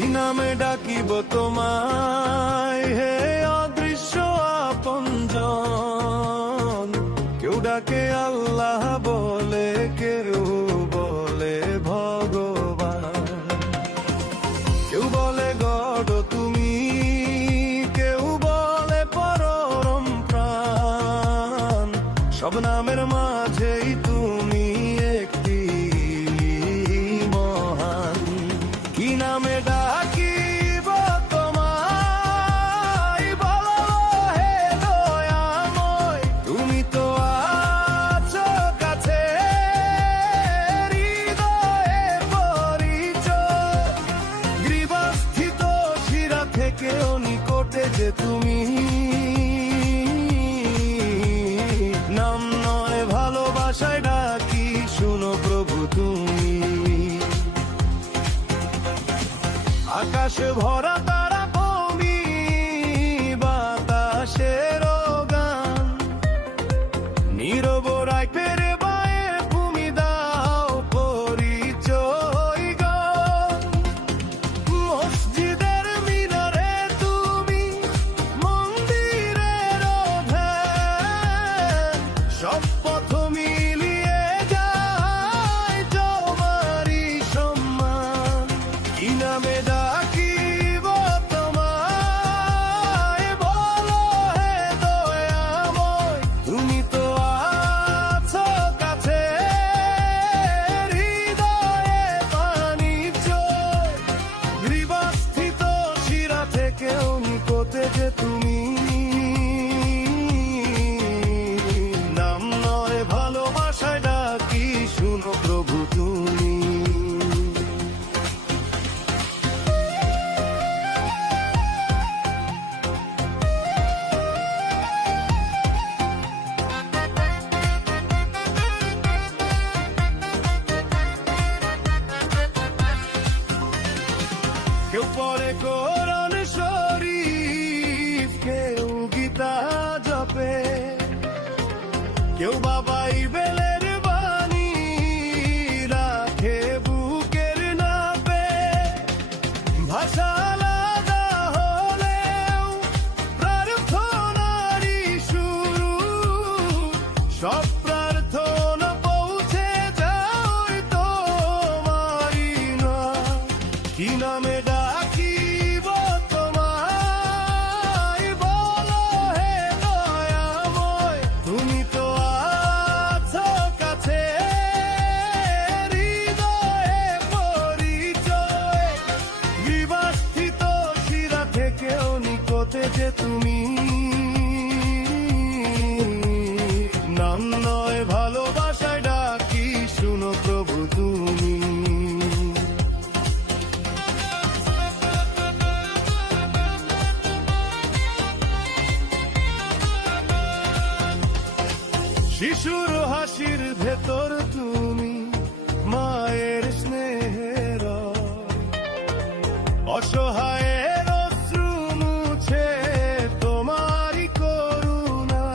কি নামে ডাকিব তোমায় হে অদৃশ্য আপনজন। কেউ ডাকে আল্লাহ বলে, কেউ বলে ভগবান, কেউ বলে গড তুমি, কেউ বলে পরম প্রাণ। সব নামের মাঝেই তুমি একটি মহান। কি নামে ডাকিব তোমায় বলো হে দয়াময়। তুমি তো আছো কাছে, হৃদয়ে পরিচয়। গ্রীবস্থিত শিরা থেকেও নিকটে যে তুমি। নাম নয় ভালোবাসায় ডাকি, শুনো প্রভু তুমি। আকাশে ভরা তারা ভূমি, বাতাসের গান। নীরব রায় ফেরে বায়ে ভূমি দাও পরিচয় গান। মসজিদের মিনারে তুমি, মন্দিরের ধ্যান। সব পথ মিলিয়ে যায় তোমারই সম্মান। কি নামে ডাকিব তোমায় বলো হে দয়াময়। তুমি তো আছো কাছে, হৃদয়ে পানিচয়। গ্রীবস্থিত শিরা থেকেও নিকটে যে তুমি। নাম নয় ভালোবাসায় ডাকি, শুনো প্রভু তুমি। কেউ পড়ে কোরআন শরীফ, কেউ গীতা জপে, কেউ বাবাই বেলের বাণী রাখে বুকের নাপে। ভাষা আলাদা হলেও প্রার্থনারই শুরু। সব প্রার্থনা পৌঁছে যায় তোমারই না। কি নামে ডাকিব তোমায় বলো হে দয়াময়। তুমি তো আছো কাছে, হৃদয়ে পরিচয়। গ্রীবস্থিত শিরা থেকেও নিকটে যে তুমি। নাম নয় ভালোবাসায় ডাকি, শুনো প্রভু তুমি। শিশুর হাসির ভেতর তুমি, মায়ের স্নেহের। অসহায়ের অশ্রু মুছে তোমারই করুণা।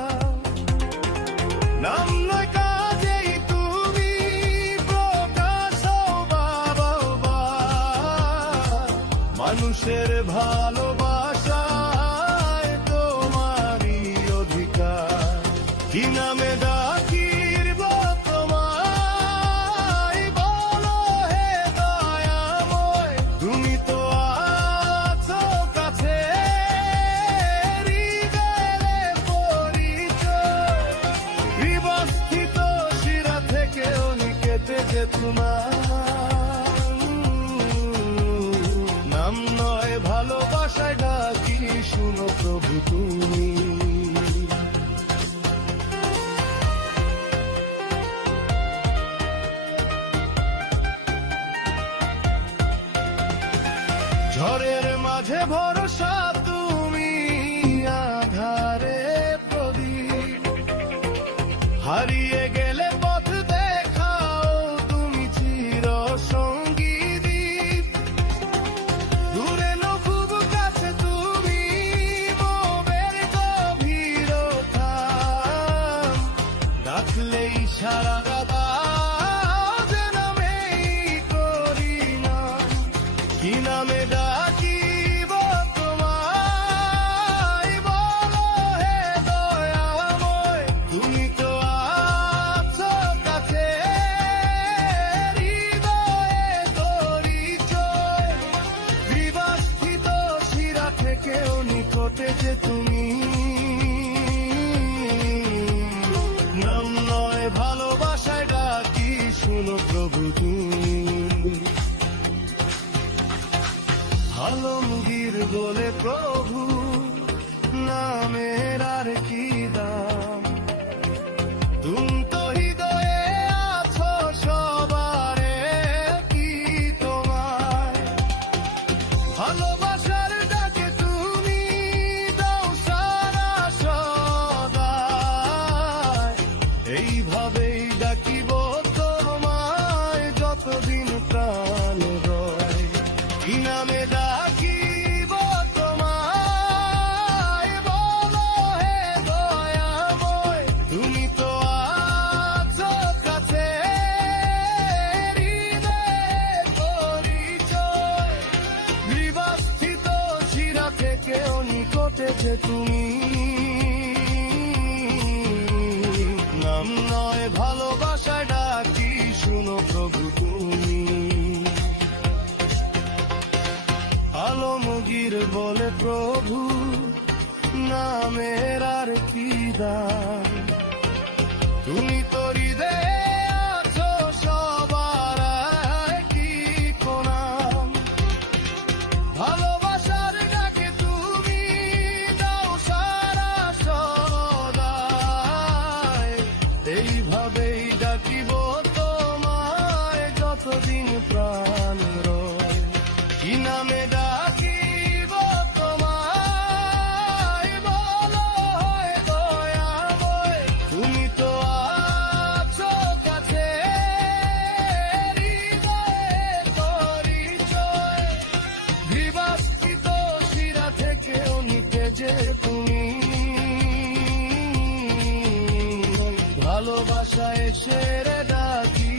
নাম নয় কাজেই তুমি প্রকাশ বাবা। মানুষের ভালোবাসায় তোমারই অধিকার। কি নামে ডাকিব তোমায় বলো হে দয়াময়। তুমি তো আছো কাছে, হৃদয়ে পরিচয়। গ্রীবস্থিত শিরা থেকেও নিকটে যে তোমার। নাম নয় ভালোবাসায় ডাকি, শুনো প্রভু তুমি। ঝড়ের মাঝে ভরসা তুমি, আধারে প্রদীপ। হারিয়ে গেলে পথ দেখাও তুমি, চির সঙ্গী। দূরে খুব কাছে তুমি, মোবের গভীরতা। ডাকলেই সারা দাও যে নামেই করি না। কি নামে আলমগীর বলে প্রভু নামের আর কি দাম, তুমি তো হৃদয়ে আছো সবারে, কি তোমায় ভালোবাসার ডাকে তুমি দাও সারা সদায়, এইভাবেই ডাকিব তোমায় যতদিন প্রাণ রয়। কি নামে ডাকিব তোমায় বলো হে দয়াময়, তুমি তো আছো কাছে, হৃদয়ে পরিচয় বিবাস্থিত শিরা থেকেও নিকটে যে তুমি, নাম নয় ভালোবাসায় ডাকি শুনো প্রভু তুমি। আলমগীর বলে প্রভু নামের আর কি দাম, তুমি তো হৃদয়ে আছো সবার কি নাম, ভালোবাসার ডাকে তুমি দাও সারা সদায়, এইভাবেই ডাকিব তোমায় যতদিন প্রাণ রয়। কি নামে ডাকিব তোমায় বলো হে দয়াময়, তুমি তো আছো কাছে, হৃদয়ে পরিচয় বিবাস্থিত শিরা থেকেও নিতে যে তুমি, ভালোবাসা এসে রে ডাকি